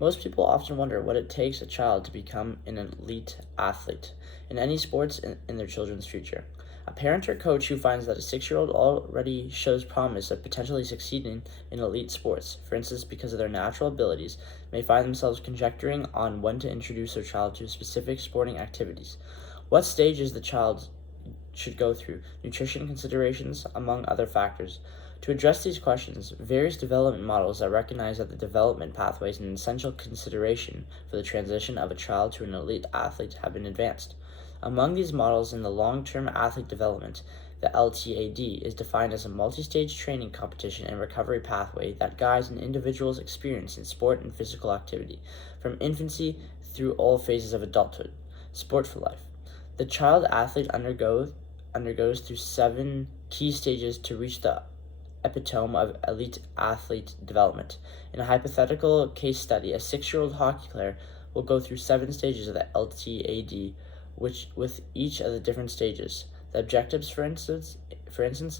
Most people often wonder what it takes a child to become an elite athlete in any sports in their children's future. A parent or coach who finds that a 6-year-old already shows promise of potentially succeeding in elite sports, for instance because of their natural abilities, may find themselves conjecturing on when to introduce their child to specific sporting activities. What stages the child should go through, nutrition considerations, among other factors. To address these questions, various development models that recognize that the development pathway is an essential consideration for the transition of a child to an elite athlete have been advanced. Among these models in the long-term athlete development, the LTAD is defined as a multi-stage training, competition, and recovery pathway that guides an individual's experience in sport and physical activity, from infancy through all phases of adulthood. Sport for life. The child athlete undergoes through 7 key stages to reach the epitome of elite athlete development. In a hypothetical case study, a 6-year-old hockey player will go through 7 stages of the LTAD, which with each of the different stages. The objectives, for instance,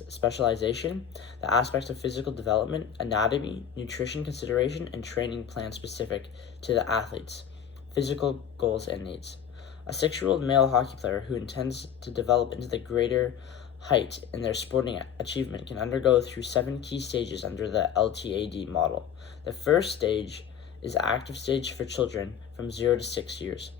specialization, the aspects of physical development, anatomy, nutrition consideration, and training plan specific to the athletes, physical goals and needs. A 6-year-old male hockey player who intends to develop into the greater height in their sporting achievement can undergo through 7 key stages under the LTAD model. The first stage is the active stage for children from 0 to 6 years.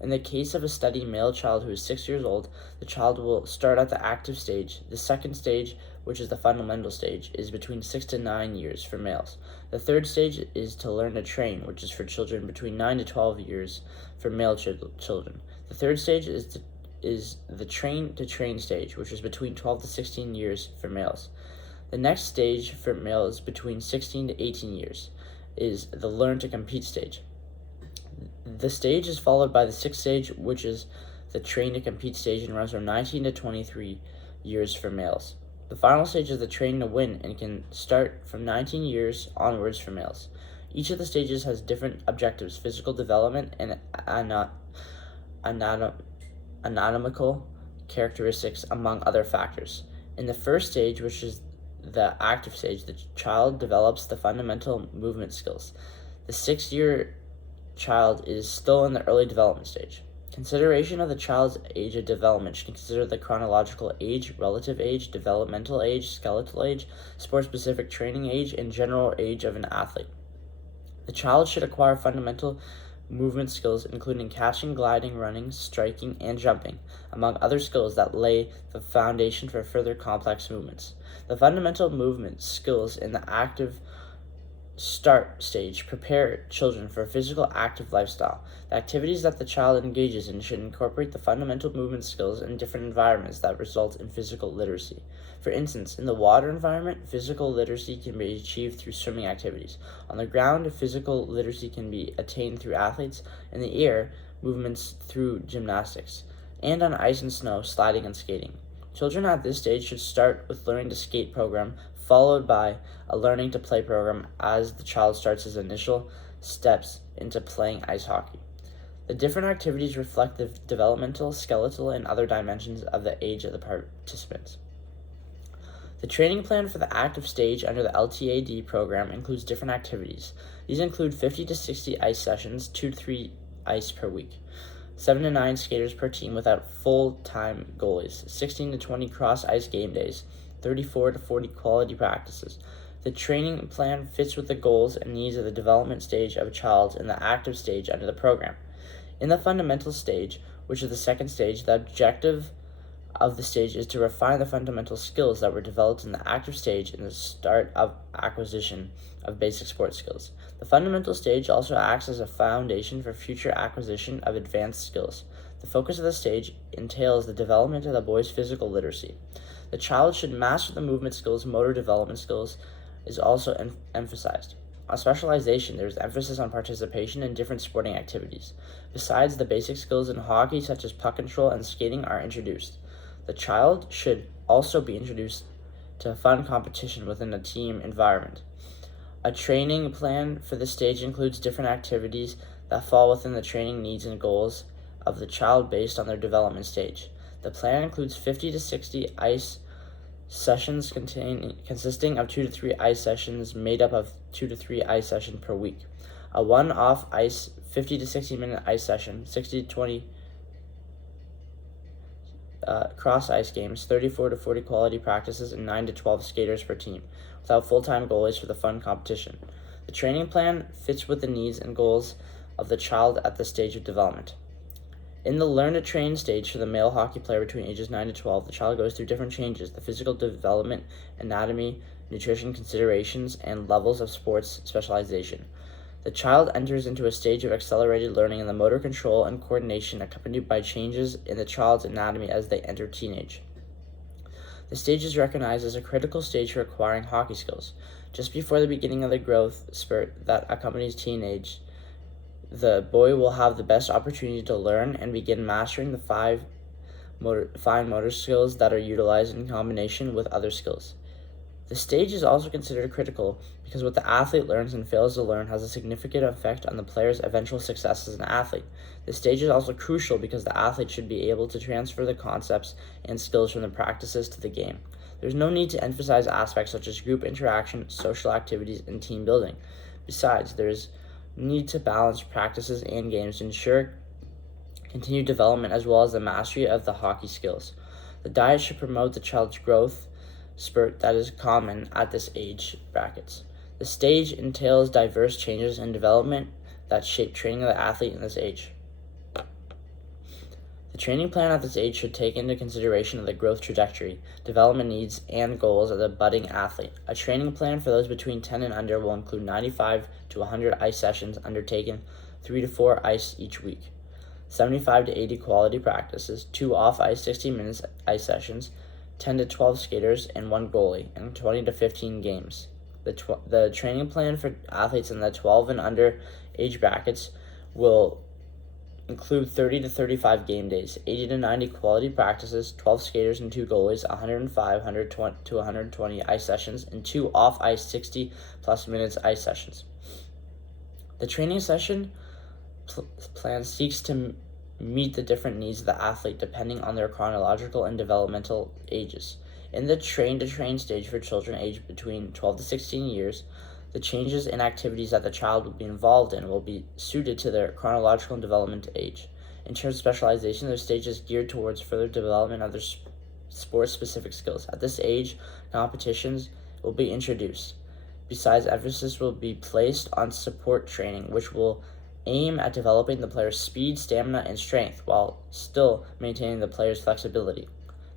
In the case of a study male child who is 6 years old, the child will start at the active stage. The second stage, which is the fundamental stage, is between 6 to 9 years for males. The third stage is to learn to train, which is for children between 9 to 12 years for male children. The third stage is the train to train stage, which is between 12 to 16 years for males. The next stage for males between 16 to 18 years is the learn to compete stage. The stage is followed by the sixth stage, which is the train to compete stage, and runs from 19 to 23 years for males. The final stage is the train to win and can start from 19 years onwards for males. Each of the stages has different objectives, physical development, and anatomical characteristics, among other factors. In the first stage, which is the active stage, the child develops the fundamental movement skills. The 6-year child is still in the early development stage. Consideration of the child's age of development should consider the chronological age, relative age, developmental age, skeletal age, sport-specific training age, and general age of an athlete. The child should acquire fundamental movement skills including catching, gliding, running, striking, and jumping, among other skills that lay the foundation for further complex movements. The fundamental movement skills in the active start stage prepare children for a physical active lifestyle. The activities that the child engages in should incorporate the fundamental movement skills in different environments that result in physical literacy. For instance, in the water environment, physical literacy can be achieved through swimming activities. On the ground, physical literacy can be attained through athletes. In the air, movements through gymnastics. And on ice and snow, sliding and skating. Children at this stage should start with learning to skate program, followed by a learning to play program as the child starts his initial steps into playing ice hockey. The different activities reflect the developmental, skeletal, and other dimensions of the age of the participants. The training plan for the active stage under the LTAD program includes different activities. These include 50 to 60 ice sessions, 2 to 3 ice per week, 7 to 9 skaters per team without full-time goalies, 16 to 20 cross-ice game days, 34 to 40 quality practices. The training plan fits with the goals and needs of the development stage of a child in the active stage under the program. In the fundamental stage, which is the second stage, the objective of the stage is to refine the fundamental skills that were developed in the active stage in the start of acquisition of basic sports skills. The fundamental stage also acts as a foundation for future acquisition of advanced skills. The focus of the stage entails the development of the boy's physical literacy. The child should master the movement skills. Motor development skills is also emphasized. On specialization, there is emphasis on participation in different sporting activities. Besides, the basic skills in hockey, such as puck control and skating, are introduced. The child should also be introduced to fun competition within a team environment. A training plan for this stage includes different activities that fall within the training needs and goals of the child based on their development stage. The plan includes 50 to 60 ice sessions consisting of 2 to 3 ice sessions made up of 2 to 3 ice sessions per week. A one-off ice 50 to 60-minute ice session, 60 to 20 cross ice games, 34 to 40 quality practices, and 9 to 12 skaters per team, without full-time goalies for the fun competition. The training plan fits with the needs and goals of the child at the stage of development. In the learn to train stage for the male hockey player between ages 9 to 12, the child goes through different changes: the physical development, anatomy, nutrition considerations, and levels of sports specialization. The child enters into a stage of accelerated learning in the motor control and coordination, accompanied by changes in the child's anatomy as they enter teenage. The stage is recognized as a critical stage for acquiring hockey skills. Just before the beginning of the growth spurt that accompanies teenage, the boy will have the best opportunity to learn and begin mastering the fine motor skills that are utilized in combination with other skills. The stage is also considered critical because what the athlete learns and fails to learn has a significant effect on the player's eventual success as an athlete. The stage is also crucial because the athlete should be able to transfer the concepts and skills from the practices to the game. There's no need to emphasize aspects such as group interaction, social activities, and team building. Besides, there's need to balance practices and games to ensure continued development as well as the mastery of the hockey skills. The diet should promote the child's growth spurt that is common at this age brackets. The stage entails diverse changes in development that shape training of the athlete in this age. The training plan at this age should take into consideration the growth trajectory, development needs, and goals of the budding athlete. A training plan for those between 10 and under will include 95 to 100 ice sessions undertaken 3 to 4 ice each week, 75 to 80 quality practices, 2 off-ice 60 minutes ice sessions, 10 to 12 skaters, and 1 goalie, and 20 to 15 games. The training plan for athletes in the 12 and under age brackets will include 30 to 35 game days, 80 to 90 quality practices, 12 skaters and 2 goalies, 105 to 120 ice sessions, and 2 off-ice 60-plus minutes ice sessions. The training session plan seeks to meet the different needs of the athlete depending on their chronological and developmental ages. In the train-to-train stage for children aged between 12 to 16 years, the changes and activities that the child will be involved in will be suited to their chronological and development age. In terms of specialization, their stage is geared towards further development of their sports-specific skills. At this age, competitions will be introduced. Besides, emphasis will be placed on support training, which will aim at developing the player's speed, stamina, and strength while still maintaining the player's flexibility.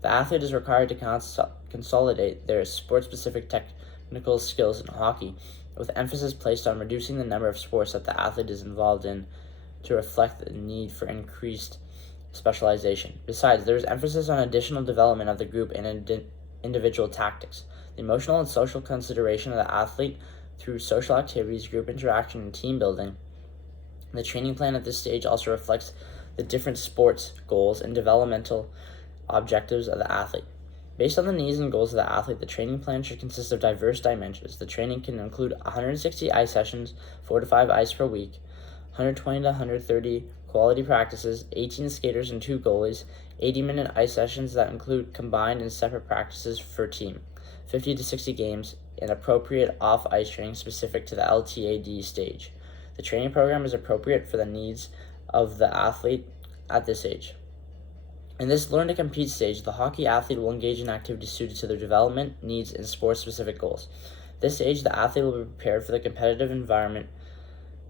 The athlete is required to consolidate their sport-specific technical skills in hockey, with emphasis placed on reducing the number of sports that the athlete is involved in to reflect the need for increased specialization. Besides, there is emphasis on additional development of the group and individual tactics. The emotional and social consideration of the athlete through social activities, group interaction, and team building. The training plan at this stage also reflects the different sports goals and developmental objectives of the athlete. Based on the needs and goals of the athlete, the training plan should consist of diverse dimensions. The training can include 160 ice sessions, 4 to 5 ice per week, 120 to 130 quality practices, 18 skaters and 2 goalies, 80-minute ice sessions that include combined and separate practices for team, 50 to 60 games, and appropriate off-ice training specific to the LTAD stage. The training program is appropriate for the needs of the athlete at this age. In this learn-to-compete stage, the hockey athlete will engage in activities suited to their development, needs, and sport-specific goals. This age, the athlete will be prepared for the competitive environment.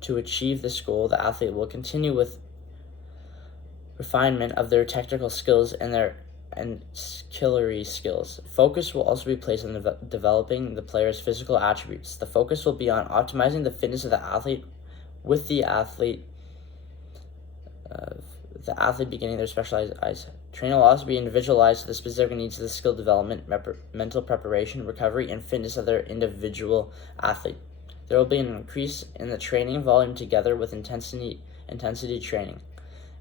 To achieve this goal, the athlete will continue with refinement of their technical skills and their ancillary skills. Focus will also be placed on developing the player's physical attributes. The focus will be on optimizing the fitness of the athlete with the athlete beginning their specialized ice. Training will also be individualized to the specific needs of the skill development, mental preparation, recovery, and fitness of their individual athlete. There will be an increase in the training volume together with intensity training.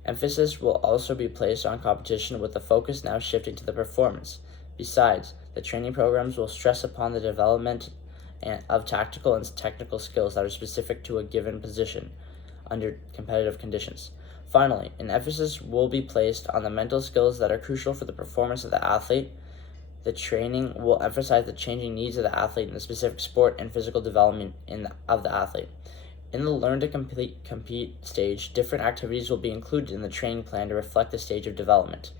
Emphasis will also be placed on competition, with the focus now shifting to the performance. Besides, the training programs will stress upon the development of tactical and technical skills that are specific to a given position under competitive conditions. Finally, an emphasis will be placed on the mental skills that are crucial for the performance of the athlete. The training will emphasize the changing needs of the athlete in the specific sport and physical development of the athlete. In the learn to compete stage, different activities will be included in the training plan to reflect the stage of development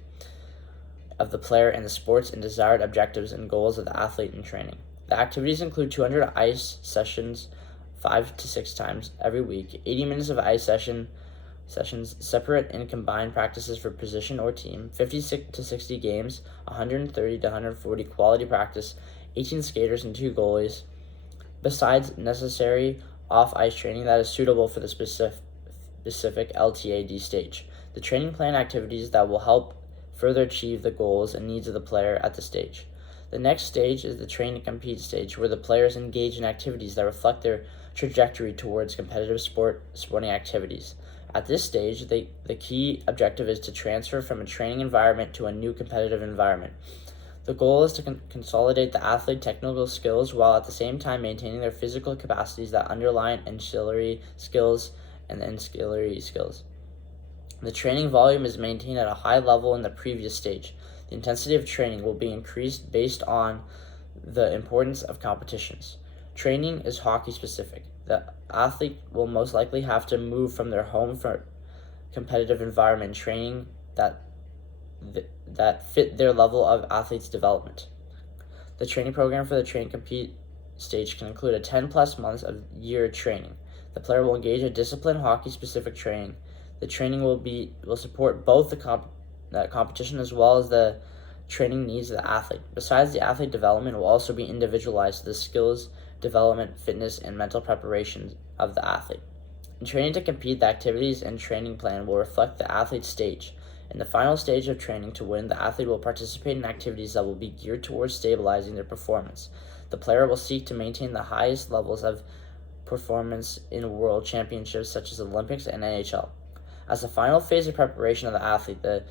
of the player and the sports and desired objectives and goals of the athlete in training. The activities include 200 ice sessions 5 to 6 times every week, 80 minutes of ice sessions separate and combined practices for position or team, 50 to 60 games, 130 to 140 quality practice, 18 skaters and 2 goalies, besides necessary off-ice training that is suitable for the specific LTAD stage. The training plan activities that will help further achieve the goals and needs of the player at the stage. The next stage is the train to compete stage, where the players engage in activities that reflect their trajectory towards competitive sporting activities. At this stage, the key objective is to transfer from a training environment to a new competitive environment. The goal is to consolidate the athlete technical skills while at the same time maintaining their physical capacities that underlie ancillary skills and ancillary skills. The training volume is maintained at a high level in the previous stage. The intensity of training will be increased based on the importance of competitions. Training is hockey specific. The athlete will most likely have to move from their home for competitive environment training that fit their level of athlete's development. The training program for the train compete stage can include a 10 plus months of year training. The player will engage in disciplined hockey specific training. The training will support both the competition as well as the training needs of the athlete. Besides, the athlete development will also be individualized to the skills development, fitness, and mental preparation of the athlete. In training to compete, the activities and training plan will reflect the athlete's stage. In the final stage of training to win, the athlete will participate in activities that will be geared towards stabilizing their performance. The player will seek to maintain the highest levels of performance in world championships such as Olympics and NHL. As the final phase of preparation of the athlete, the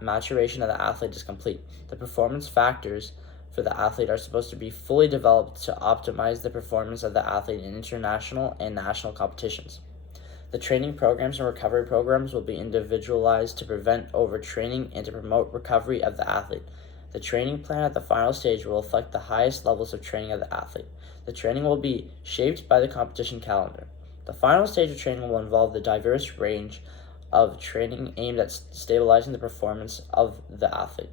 maturation of the athlete is complete. The performance factors for the athlete are supposed to be fully developed to optimize the performance of the athlete in international and national competitions. The training programs and recovery programs will be individualized to prevent overtraining and to promote recovery of the athlete. The training plan at the final stage will reflect the highest levels of training of the athlete. The training will be shaped by the competition calendar. The final stage of training will involve the diverse range of training aimed at stabilizing the performance of the athlete.